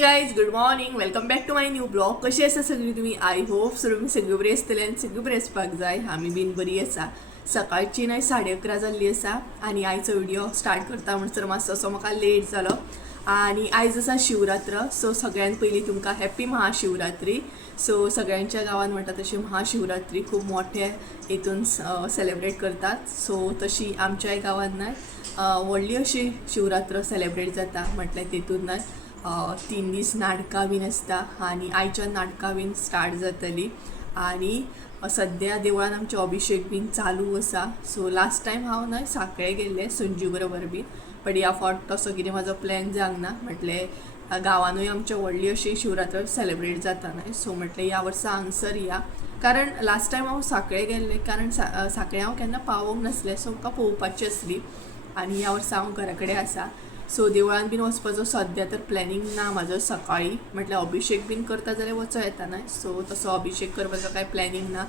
Guys good morning welcome back to my new blog. कशी आसा सगळी तुम्ही? आय होप तुमी सगळी बरी आसतली आनी सगळी बरी आसपाक जाय. आमी बीन बरी आसा. सकाळची नाही 11:30 जाल्ली आसा आनी आयचो व्हिडिओ स्टार्ट करता म्हणसर मातसो असो म्हाका लेट जालो. आणि आयज आसा शिवरात्र. सो सगळ्यात पयलीं तुमकां हॅप्पी महाशिवरात्री. सो सगळ्यांच्या गांवांत म्हणटा तशी महाशिवरात्री खूब मोठे हितून सेलेब्रेट करतात. सो तशी आमच्याय गांवांत नाही व्हडली अशी शिवरात्र सेलेब्रेट जाता. म्हटल्यार तितून 3 दीस नाटकां बीन आसता आनी आयच्यान नाटकां बीन स्टार्ट जातली. आनी सद्या देवळान आमचे अभिषेक बीन चालू आसा. सो लास्ट टायम हांव न्हय सांखळे गेल्ले संजू बरोबर बीन, बट ह्या फावट तसो कितें म्हाजो प्लॅन जावंक ना. म्हटलें गांवानूय आमच्या व्हडली अशी शिवरात्र सेलेब्रेट जाता न्हय. सो म्हटलें ह्या वर्सा हांगसर या, कारण लास्ट टायम हांव सांखळे गेल्लें कारण सांखळे हांव केन्ना पावोंक नासलें. सो म्हाका पळोवपाचें आसली आनी ह्या वर्सा हांव घरा कडेन आसा. सो देवळान बीन वचपाचो सद्या तर प्लॅनिंग ना म्हाजो सकाळी. म्हटल्यार अभिषेक बीन करता जाल्यार वचो येता न्हय. सो तसो अभिषेक करपाचो कांय प्लॅनिंग ना.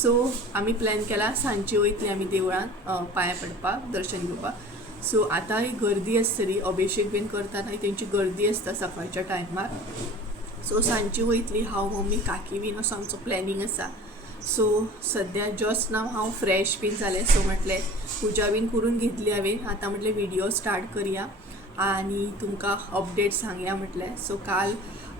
सो आमी प्लॅन केला सांजची वयतली आमी देवळान पांयां पडपाक, दर्शन घेवपाक. सो आतांय गर्दी आसतली, अभिषेक बीन करता न्हय तेंची गर्दी आसता सकाळच्या टायमार. सो सांजची वयतली हांव, मम्मी, काकी बीन असो आमचो प्लॅनिंग आसा. सो सद्या जस्ट नाव हांव फ्रेश बीन जालें. सो म्हटलें पुजा बीन करून घेतली हांवें. आतां म्हटलें व्हिडिओ स्टार्ट करुया आनी तुमकां अपडेट सांगया म्हटलें. सो काल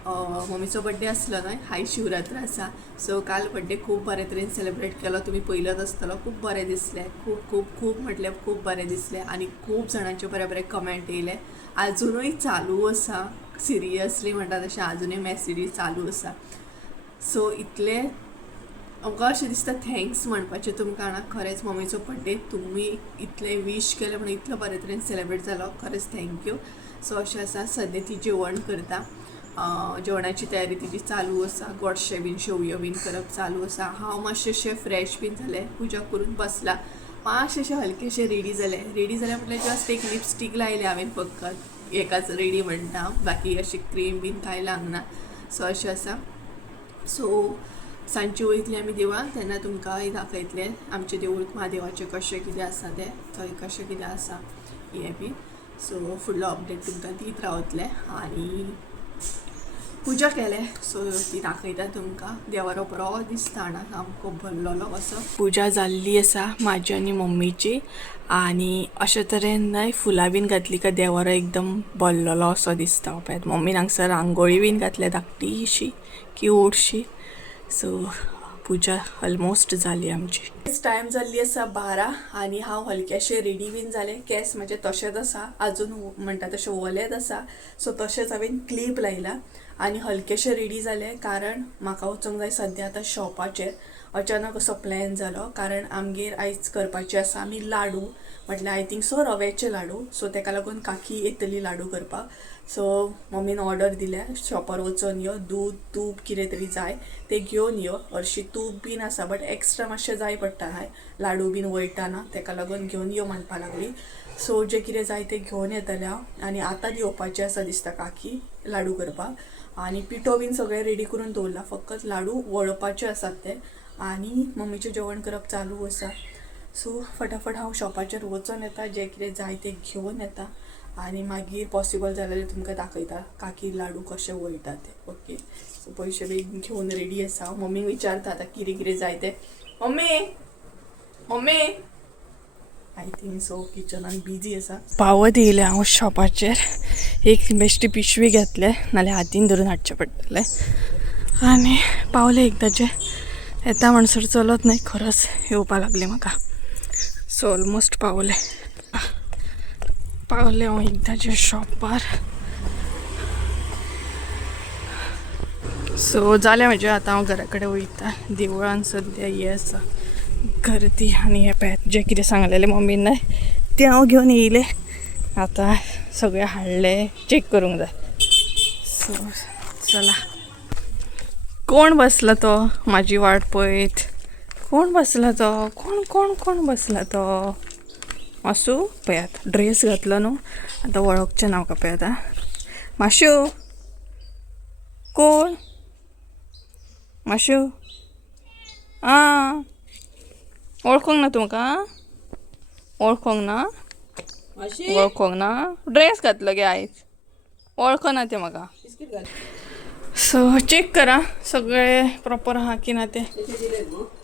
मम्मीचो बड्डे आसलो न्हय, आयज शिवरात्र आसा. सो काल बड्डे खूब बरे तरेन सेलेब्रेट केलो. तुमी पयलोच आसतलो. खूब बरें दिसलें, खूब खूब खूब म्हटल्यार खूब बरें दिसलें. आनी खूब जाणांचे बरे बरे कमेंट येयले. आजुनूय चालू आसा, सिरियसली म्हणटा तशें आजुनूय मॅसेजी चालू आसा. सो इतलें म्हाका अशें दिसता थँक्स म्हणपाचें तुमकां. खरेंच मम्मीचो बड्डे तुमी इतलें विश केलें म्हणून इतलो बरे तरेन सेलेब्रेट जालो. खरेंच थँक्यू. सो अशें आसा सद्या ती जेवण करता. जेवणाची तयारी तिची चालू आसा. गोडशें बीन शेवयो बीन करप चालू आसा. हांव मातशें फ्रेश बीन जालें, पुजा करून बसला. मातशें हलकेशें रेडी जालें म्हटल्यार जस्ट एक लिपस्टीक लायलें हांवें फकत. एकाच रेडी म्हणटा, बाकी अशी क्रीम बीन कांय लावना. सो अशें आसा. सो सांजची वयतली आमी देवळान, तेन्ना तुमकां दाखयतलें आमचे देवूळ महादेवाचें कशें कितें आसा तें, थंय कशें कितें आसा हें बी. सो फुडलो अपडेट तुमकां दीत रावतलें. आनी पुजा केलें सो ती दाखयता तुमकां. देवारो बरो दिसता हांगा, सामको भरलेलो असो. पुजा जाल्ली आसा म्हाजी आनी मम्मीची. आनी अशे तरेन न्हय फुलां बीन घातली काय देवारो एकदम भरलेलो असो दिसता. पळयात मम्मीन हांगसर रांगोळी बीन घातल्या धाकटीशी क्यूटशी. सो पुजा ऑलमोस्ट जाली आमची. टायम जाल्ली आसा 12 आनी हांव हलकेशें रेडी बीन जालें. केस म्हजे तशेंच आसा, आजून म्हणटा तशें ओलेच आसा. सो तशेंच हांवें क्लीप लायला आनी हलकेशें रेडी जालें, कारण म्हाका वचूंक जाय सद्या आतां शॉपाचेर. अचानक असो प्लॅन जालो, कारण आमगेर आयज करपाचे आसा आमी लाडू. म्हटल्यार आय थिंक सो रव्याचे लाडू. सो ताका लागून काकी येतली लाडू करपाक. सो मम्मीन ऑर्डर दिल्या शॉपार वचून यो, दूद तूप कितें तरी जाय तें घेवन यो. हरशीं तूप बीन आसा बट एक्स्ट्रा मातशें जाय पडटा न्हय, लाडू बीन वयताना, ताका लागून घेवन यो म्हणपा लागली. सो जें कितें जाय तें घेवन येतलें हांव. आनी आतां येवपाचें आसा दिसता काकी लाडू करपाक. आनी पिठो बीन सगळें रेडी करून दवरला, फकत लाडू वळपाचे आसात ते. आनी मम्मीचें जेवण करप चालू आसा. सो फटाफट हांव शॉपाचेर वचून येता, जें कितें जाय तें घेवन येता. आनी मागीर पॉसिबल जाल्यार तुमकां दाखयता काकी लाडू कशें वयता ते. ओके. सो पयशे बीन घेवन रेडी आसा. मम्मीक विचारता आतां कितें कितें जाय तें. मम्मी आय थिंक सो किचनान बिजी आसा. पावत येयलें हांव शॉपाचेर. एक बेश्टी पिशवी घेतले, नाल्यार हातीन धरून हाडचें पडटलें. आनी पावलें एकदाचें. येता म्हणसर चलत न्हय खरंच येवपा लागलें म्हाका. सो ऑलमोस्ट पावलें हांव एकदाचें शॉपार. सो जालें म्हजें. आतां हांव घरा कडेन वयता. देवळान सद्या हें आसा गर्दी. आनी हें पळयात जें कितें सांगलेलें मम्मीन न्हय तें हांव घेवन येयलें. आतां सगळें हाडलें, चॅक करूंक जाय. सो चला. कोण बसला तो म्हाजी वाट पळयत? कोण बसला तो? कोण बसला तो? मासू पळयात ड्रेस घातलो न्हू, आतां वळखचें ना म्हाका. पळयात आं माशू, कोण माशू? आं वळखोंक ना तुमकां? वळखोंक ना? ड्रेस घातलो गे आयज. ओळखना ते म्हाका. सो चेक करा सगळे प्रॉपर हा की ना ते.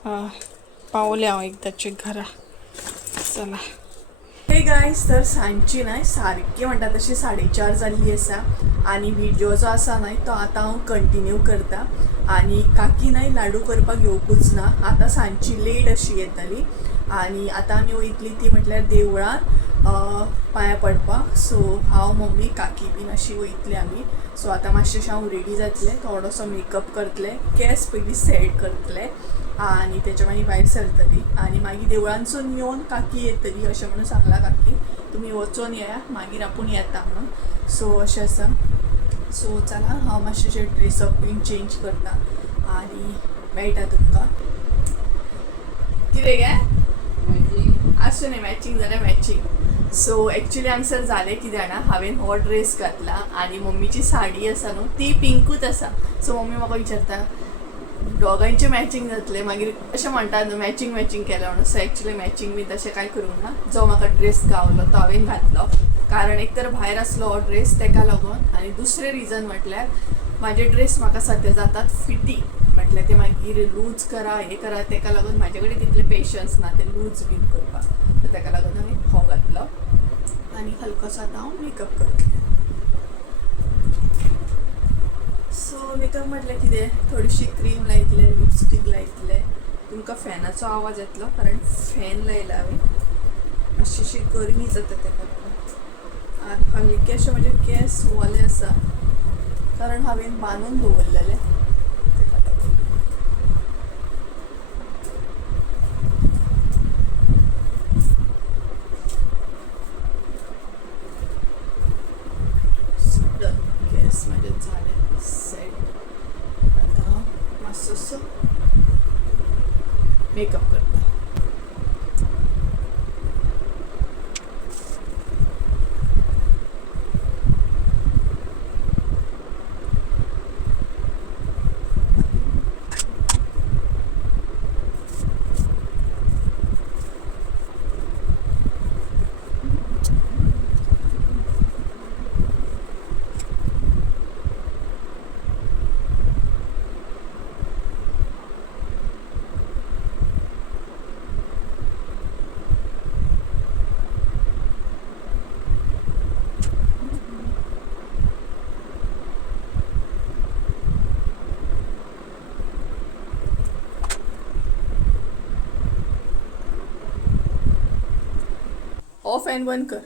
हा पावले हांव एकदा चेक करा. चला हे गायस, तर सांजची नाही सारखी म्हणटा तशी 4:30 जाल्ली आसा आणि व्हिडिओ जो आसा न्हय तो आतां हांव कंटिन्यू करता. आणि काकी नाही लाडू करपाक येवकूच ना, आतां सांजची लेट अशी येतली आणि आतां आमी वयतली ती म्हटल्यार देवळान पांयां पडपाक. सो हांव मम्मी काकी बीन अशी वयतली आमी. सो आतां मातशेंशें हांव रेडी जातलें, थोडोसो मेकअप करतलें, केंस पयलीं सेट करतलें आणि त्याच्या मागीर भायर सरतली आणि मागीर देवळांसून येवन काकी येतली अशें म्हणून सांगला काकी. तुमी वचून येया मागीर आपूण येता म्हणून. सो अशें आसा. सो चला हांव मातशें ड्रेसअप बीन चेंज करता आणि मेळटा तुमकां. कितें गे आसूं न्ही मॅचींग जाल्यार मॅचींग. सो एक्चुली हांगसर जालें कितें जाणा, हांवें हो ड्रेस घातला आणि मम्मीची साडी आसा न्हू ती पिंकूच आसा. सो मम्मी म्हाका विचारता दोगांचे मॅचींग जातले, मागीर अशें म्हणटा न्हू मॅचींग केलें म्हणून. सो एक्चुली मॅचींग बी तशें कांय करूंक ना. जो म्हाका ड्रेस गावलो तो हांवें घातलो, कारण एक तर भायर आसलो हो ड्रेस तेका लागून आणि दुसरें रिजन म्हटल्यार म्हाजे ड्रेस म्हाका सद्या जातात फिटी, म्हटल्यार ते मागीर लूज करा हे करा, तेका लागून म्हाजे कडेन तितले पेशन्स ना ते लूज बीन करपाक. तर तेका लागून हांवें हो घातलो आणि हलकोसो आतां हांव मेकअप करतलें. सो मेकअप म्हटल्यार कितें, थोडीशी क्रीम लायतलें, लिपस्टीक लायतलें. तुमकां फॅनाचो आवाज येतलो कारण फॅन लायला हांवें, मातशीशी गरमी जाता तेका लागून. आनी हलके अशे म्हजे केंस ओले आसा कारण हांवें बांदून दवरलेले तेका लागून. केंस म्हजे झाले सेट. आता मातसोसो मेकअप करता. हो फॅन बंद कर,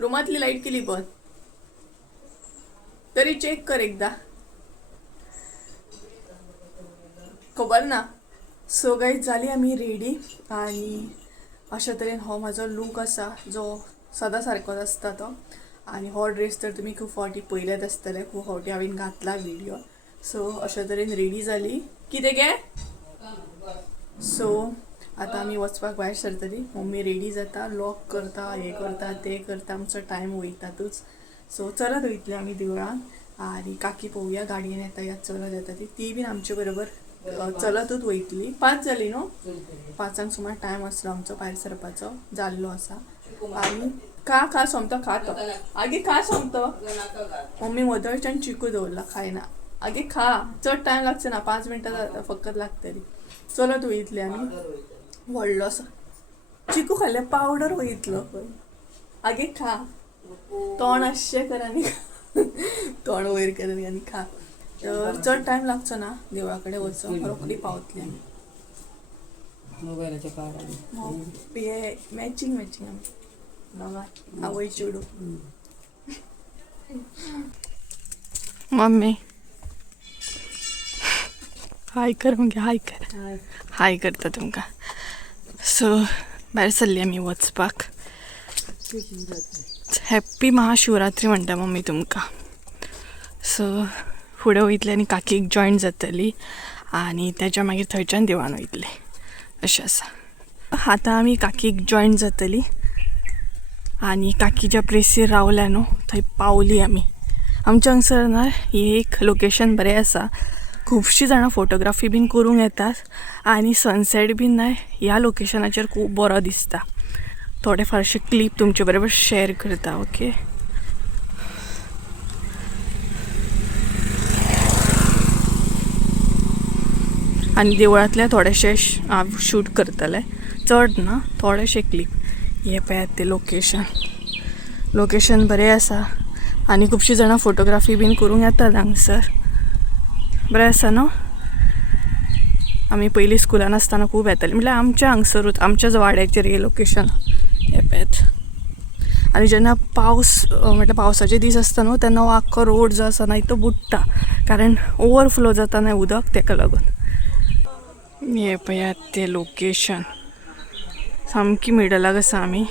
रूमातली लाईट केली बंद, तरी चेक कर एकदा, खबर ना. सो गाईज जाली आमी रेडी आणि अशा तरेन हो म्हाजो लूक आसा जो सदां सारकोच आसता तो. आणि हो ड्रेस तर तुमी खूब फावटी पयलेच आसतले, खूब फावटी हांवें घातला व्हिडिओ. सो अशा तरेन रेडी जाली. कितें गे. सो आतां आमी वचपाक भायर सरतली. मम्मी रेडी जाता, लॉक करता, हे करता ते करता, आमचो टायम वयतातूच. सो चलत वयतली आमी देवळान आणि काकी पळोवया गाडयेन येता या चलत येता ती बीन आमचे बरोबर चलतूच वयतली. 5 जाली न्हू, 5 सुमार टायम आसलो आमचो भायर सरपाचो, जाल्लो आसा. आणि खा सोमतो खा तो आगे खा सोमतो. मम्मी मदळच्यान चिकू दवरला खायना. आगे खा, चड टायम लागचे ना, 5 मिनटां फकत लागतली. चलत वयतली आमी. व्हडलो असो चिकू खाल्ले पावडर वयतलो खंय. आगे खा, तोंड अशें कर आनी तोंड वयर कर आनी खा. तर चड टायम लागचो ना देवळा कडेन वचून, रोखडी पावतली आमी. मोबायलाच्या कार्डान हे मॅचिंग आमी आवय चेडू. मम्मी हाय कर मगे, हाय कर. हाय करता तुमकां. सो भायर सरली आमी वचपाक. हॅप्पी महाशिवरात्री म्हणटा मम्मी तुमकां. सो फुडें वयतली आनी काकीक जॉयन जातली आणि त्याच्या मागीर थंयच्यान देवळान वयतली अशें आसा. आतां आमी काकीक जॉयन जातली आणि काकी ज्या प्लेसीर रावल्या न्हू थंय पावली आमी. आमच्या हांगसर ना हे एक लोकेशन बरें आसा, खुबशीं जाणां फोटोग्राफी बीन करूंक येतात आणि सनसेट बीन ना ह्या लोकेशनाचेर खूब बरो दिसता. थोडे फारशे क्लिप तुमचे बरोबर शेअर करता. ओके. आणि देवळातले थोडेशे हांव शूट करतले, चड ना, थोडेशे क्लिप. हे पळयात ते लोकेशन बरें आसा आनी खुबशीं जाणां फोटोग्राफी बीन करूंक येतात हांगसर. बरें आसा न्हू. आमी पयलीं स्कुलान आसतना खूब येतालीं, म्हटल्यार आमच्या हांगसरूच आमच्याच वाड्याचेर हे लोकेशन. हे पळयात. आनी जेन्ना पावस म्हटल्यार पावसाचे दीस आसता न्हू तेन्ना हो आख्खो रोड जो आसा ना तो बुडटा, कारण ओवरफ्लो जाता न्हय उदक, ताका लागून. हे पळयात ते लोकेशन सामकी मिडलाक आसा आमी.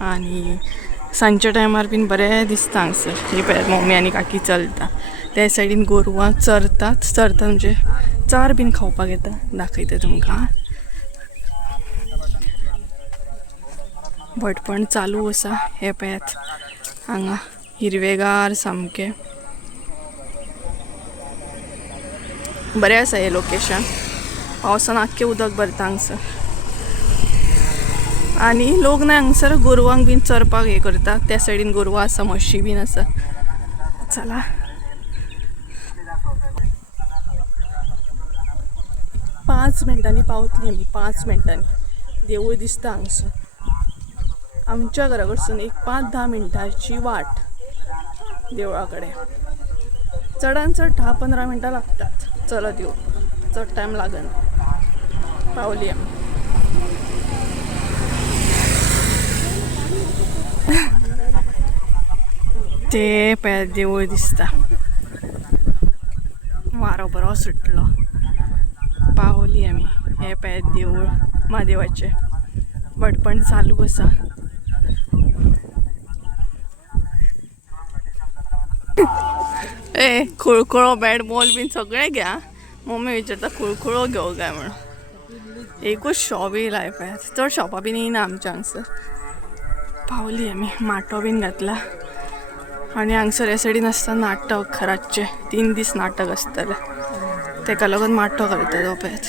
आनी सांजच्या टायमार बीन बरें दिसता हांगसर. हे पळयात मम्मी आनी काकी चलता, त्या सायडीन गोरवां चरतात म्हणजे चार बीन खावपाक येता. दाखयता तुमकां. भटपण चालू आसा. हे पळयात हांगा हिरवेगार सामकें बरें आसा हे लोकेशन. पावसान आख्खें उदक भरता हांगसर. आनी लोक ना हांगसर गोरवांक बीन चरपाक हे करता. त्या सायडीन गोरवां आसा, म्हशी बीन आसा. चला. 5 मिनटांनी पावतली आमी. 5 मिनटांनी देवूळ दिसता हांगसर. आमच्या घरा कडसून एक 5-10 मिनटांची वाट देवळा कडेन. चडान चड 10-15 मिनटां लागतात चलत येऊ. चड टायम लागना. पावली आमी. ते पळयात देवूळ दिसता. वारो बरो सुटलो. पावली आमी. हे पळयात देवूळ महादेवाचें. भटपण चालू आसा. ए खुळखुळो बॅट बॉल बीन सगळें घ्या. मम्मी विचारता खुळखुळो घेवं काय म्हणून. एकूच शॉप येयला पळयात. चड शॉपां बीन येयना आमच्या हांगसर. पावली आमी. माटो बीन घातला. आनी हांगसर ह्या सायडीन आसता नाटक रातचे. 3 दीस नाटक आसतले, ताका लागून माटो घालता तो पळयात.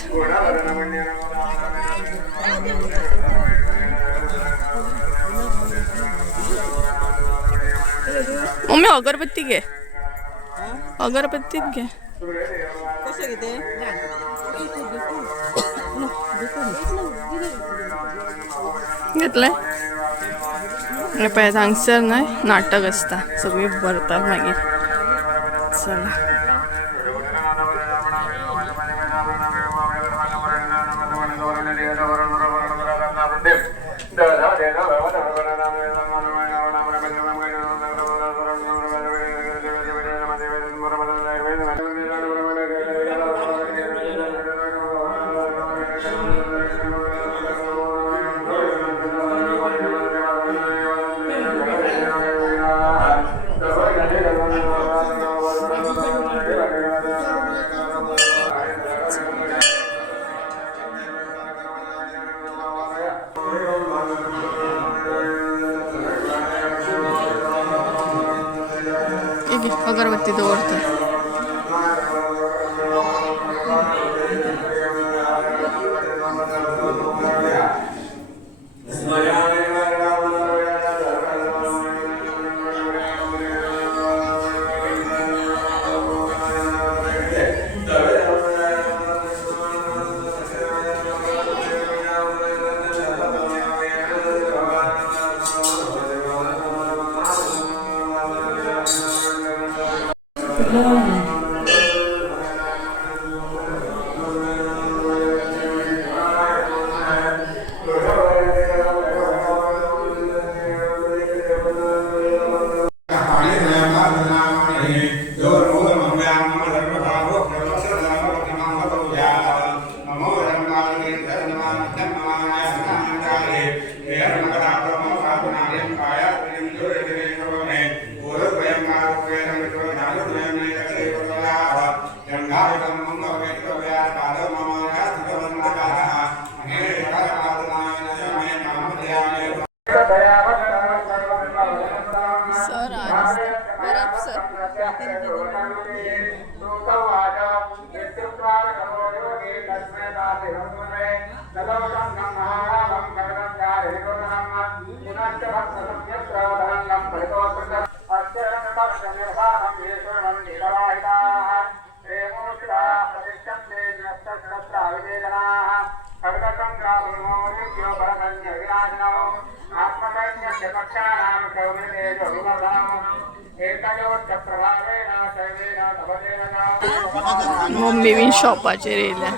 मम्मी अगरबत्ती घे. अगरबत्तीक घे. घेतले. पळयात हांगसर न्हय नाटक आसता. सगळीं भरतात मागीर. चला. अगरबत्ती दवरता. मम्मी बीन शॉपाचेर येयल्या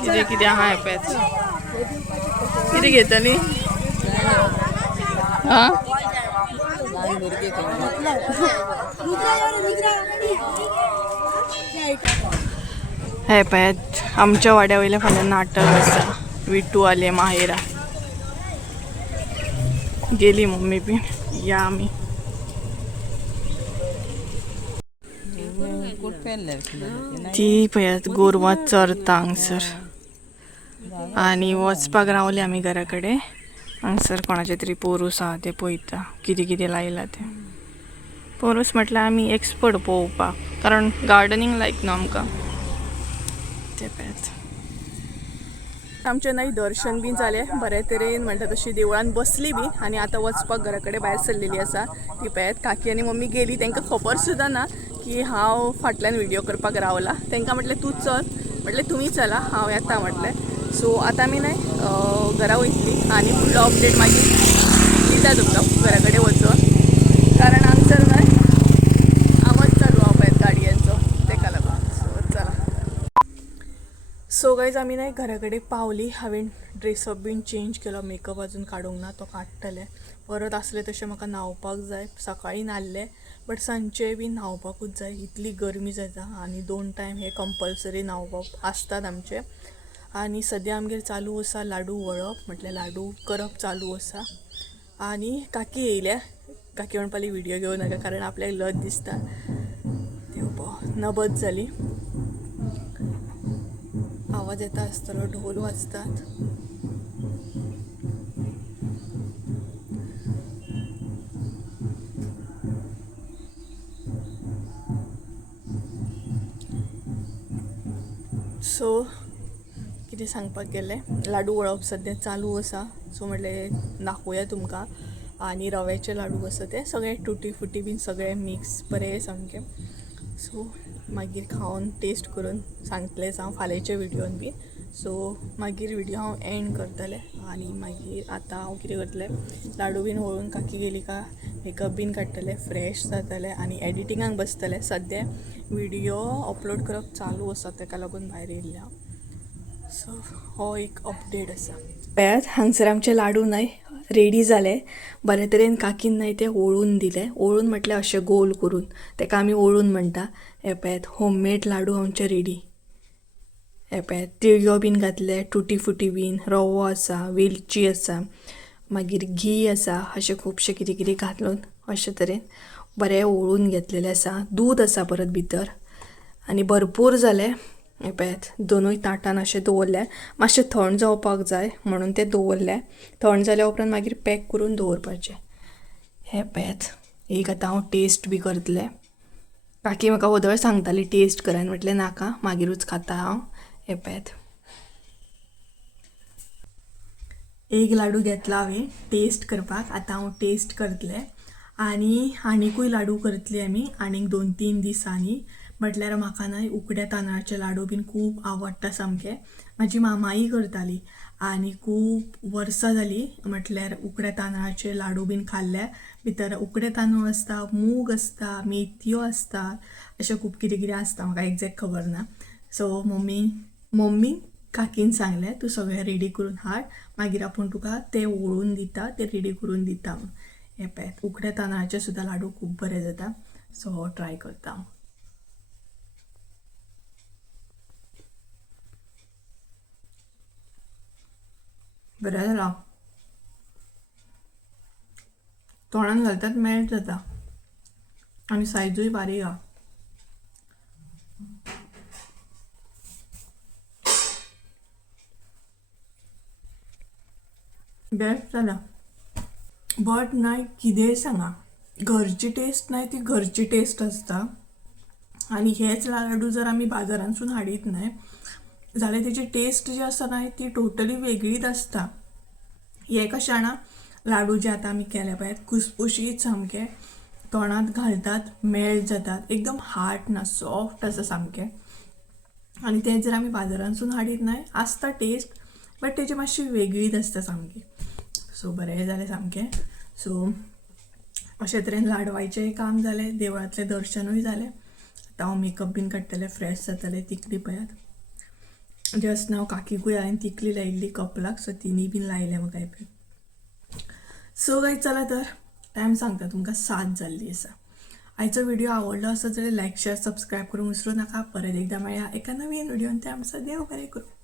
कितें कितें आहा पळय कितें घेतली आं हे पळयात आमच्या वाड्या वयल्या फाल्यां नाटक आसा विट्टू आले माहेरा गेली मम्मी बीन या आमी ती पळयात गोरवां चरता हांगसर आनी वचपाक रावले आमी घरा कडेन हांगसर कोणाचे तरी पोरूस आहा ते पळयता कितें कितें लायला ते पोरूस म्हटल्यार आमी एक्सपर्ट पळोवपाक कारण गार्डनींग लायक न्हू आमकां ते पळयात आमचें न्हय दर्शन बी जालें बरे तरेन म्हणटा तशी देवळान बसली बी आनी आतां वचपाक घरा कडेन भायर सरलेली आसा ती पळयात काकी आनी मम्मी गेली तांकां खबर सुद्दां ना की हांव फाटल्यान व्हिडिओ करपाक रावला तांकां म्हटलें तूं चल म्हटलें तुमी चला हांव येता म्हटलें सो आतां आमी न्हय घरा वयतली आनी फुडलो अपडेट मागीर दिता तुमकां घरा कडेन वचून कारण हांगसर न्हय आवाज चालू आहा पळयात गाडयांचो ताका लागून सो चला सो गायज आमी न्हय घरा कडेन पावली हांवें ड्रेसअप बीन चेंज केलो मेकअप अजून काडूंक ना तो काडटलें परत आसलें तशें म्हाका न्हांवपाक जाय सकाळीं न्हाल्लें बट सांजचें बीन न्हांवपाकूच जाय इतली गरमी जाता आनी 2 टायम हे कंपल्सरी न्हांवप आसतात आमचे आनी सद्या आमगेर चालू आसा लाडू वळप म्हटल्यार लाडू करप चालू आसा आनी काकी येयल्या काकी म्हणपाली व्हिडिओ घेवं नाका कारण आपल्याक लज दिसता देव नबत जाली आवाज येता आसतलो ढोल वाजतात सो कितें सांगपाक गेलें लाडू वळप सद्या चालू आसा सो म्हटलें दाखोवया तुमकां आनी रव्याचे लाडू आसा ते सगळे टुटी फुटी बीन सगळे मिक्स बरे सामके सो मागीर खावन टेस्ट करून सांगतलें हांव फाल्यांच्या व्हिडिओन बी सो मागीर व्हिडिओ हांव एंड करतलें आनी मागीर आतां हांव कितें करतलें लाडू बीन वळून काकी गेली का मेकअप बीन काडटलें फ्रेश जातलें आनी एडिटिंगाक बसतलें सद्या व्हिडिओ अपलोड करप चालू आसा ताका लागून भायर येयल्लें हांव सो हो एक अपडेट आसा पळयात हांगसर आमचे लाडू न्हय रेडी जाले बरे तरेन काकीन न्हय ते ओळून दिले ओळून म्हटल्यार अशें गोल करून ताका आमी ओळून म्हणटा हे पळयात होममेड लाडू आमचे रेडी हे पळयात तिळयो बीन घातले टुटी फुटी बीन रवो आसा वेलची आसा मागीर घी आसा अशें खुबशें कितें कितें घालून अशे तरेन बरें ओळून घेतलेलें आसा दूद आसा परत भितर आनी भरपूर जालें हे पळयात दोनूय ताटान अशें दवरलें मातशें थंड जावपाक जाय म्हणून तें दवरलें थंड जाल्या उपरांत मागीर पॅक करून दवरपाचें हे पळयात एक आतां हांव टेस्ट बी करतलें काकी म्हाका वदळ सांगताली टेस्ट करान म्हटलें नाका मागीरूच खाता हांव हे पळयात एक लाडू घेतला हांवें टेस्ट करपाक आतां हांव टेस्ट करतलें आनी आनीकूय लाडू करतली आमी आनीक 2-3 दिसांनी म्हटल्यार म्हाका न्हय उकड्या तांदळाचे लाडू बीन खूब आवडटा सामके म्हाजी मामाई करताली आनी खूब वर्सां जालीं म्हटल्यार उकड्या तांदळाचे लाडू बीन खाल्ले भितर उकडे तांदूळ आसता मूग आसता मेथयो आसता अशें खूब कितें कितें आसता म्हाका एक्झॅक्ट खबर ना सो मम्मी काकीन सांगलें तूं सगळें रेडी करून हाड मागीर आपूण तुका ते ओळून दिता ते रेडी करून दिता हे पळयात उकड्या तांदळाचे सुद्दां लाडू खूब बरे जाता सो हो ट्राय करता हांव बरें जालां तोंडान घालतात मेल्ट जाता आनी सायजूय बारीक आहा बेस्ट जाला बट न्हय कितेंय सांगा घरची टेस्ट न्हय ती घरची टेस्ट आसता आनी हेच लाडू जर आमी बाजारांतसून हाडीत न्हय जाल्यार तेजी टेस्ट जी आसा न्हय ती टोटली वेगळीच आसता हे कशें जाणा लाडू जे आतां आमी केले पळय खुसखुशीत सामके तोंडांत घालतात मेल्ट जातात एकदम हार्ड ना सॉफ्ट आसा सामके आनी ते जर आमी बाजारांतसून हाडीत न्हय आसता टेस्ट बट तेजी मातशी वेगळीच आसता सामकी. सो बरें जालें सामकें. सो अशे तरेन लाडवायचेंय काम जालें, देवळांतलें दर्शनूय जालें. आतां हांव मेकअप बीन काडटलें, फ्रेश जातलें. तिकली पळयात जस्ट नाव काकीकूय हांवें तिकली लायिल्ली कपलाक, सो तिनी बीन लायल्या म्हाका हें. सो गायज चला तर टायम सांगता तुमकां 7 जाल्ली आसा. आयचो व्हिडिओ आवडलो आसत जाल्यार लायक शेअर सबस्क्रायब करूंक विसरूं नाका. परत एकदा मेळया एका नवीन व्हिडिओन. ते आमचा देव बरें करूं.